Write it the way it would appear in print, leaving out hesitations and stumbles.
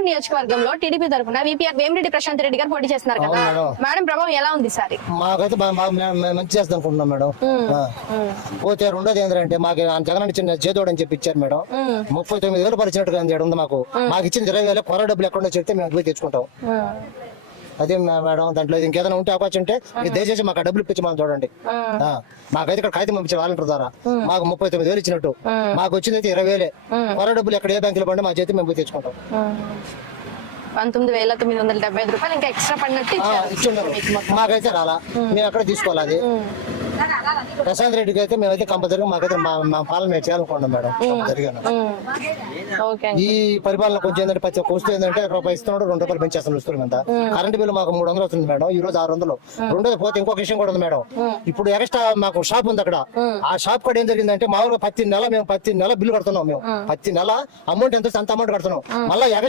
ఆదోని నియోజకవర్గంలో టీడీపీ తరఫున వీపీఆర్ వేమిరెడ్డి ప్రశాంత్ రెడ్డి గారు పోటీ చేస్తున్నారు కదా మేడం, ప్రభావం ఎలా ఉంది సార్? మాకైతే మంచి చేస్తాం అనుకుంటున్నాం మేడం. పోతే రెండోది ఏంటంటే మాకు జగన్ చిన్న చేదోడు అని చెప్పి ఇచ్చారు మేడం. 39,000 పరిచినట్టుగా ఉంది మాకు. మాకు ఇచ్చిన 20,000 కొర డబ్బులు ఎక్కడో చెప్తే మేము పోయి తెచ్చుకుంటాం. అదే మేడం, దాంట్లో ఇంకేదైనా ఉంటే అవకాశం ఉంటే మీరు దయచేసి మాకు డబ్బులు ఇప్పించి మనం చూడండి. మాకైతే ఇక్కడ కాగితం పంపించారు వాలంటీర్ ద్వారా. మాకు 39,000 ఇచ్చినట్టు, మాకు వచ్చింది అయితే 20,000. కొర డబ్బులు ఎక్కడ ఏ బ్యాంకులో పడి మా చేతి మేము పోయి తెచ్చుకుంటాం. 19,975 రూపాయలు ఇంకా ఎక్స్ట్రా పడినట్టు మాకైతే రాలా, మేము ఎక్కడ తీసుకోవాలి. అది ప్రశాంత్ రెడ్డికి అయితే మేమైతే కంపల్సరీగా మాకైతే మా పాలన మేము చేయాలనుకుంటున్నాం మేడం. జరిగాను ఈ పరిపాలన కొంచెం ఏంటంటే ప్రతి ఒక్క వస్తువు ఏంటంటే రూపాయి ఇస్తున్నాడు, 2 రూపాయలు పెంచేస్తాను వస్తువులు అంతా. కరెంట్ బిల్లు మాకు 300 వస్తుంది మేడం, ఈ రోజు 600. రెండోది పోతే ఇంకొక విషయం కూడా ఉంది మేడం. ఇప్పుడు ఎక్స్ట్రా మాకు షాప్ ఉంది అక్కడ. ఆ షాప్ కూడా ఏం జరిగిందంటే మామూలుగా ప్రతి నెల బిల్లు కడుతున్నాం. మేము ప్రతి నెల అమౌంట్ ఎంత అంత అమౌంట్ కడుతున్నాం. మళ్ళీ ఎక్స్ట్రా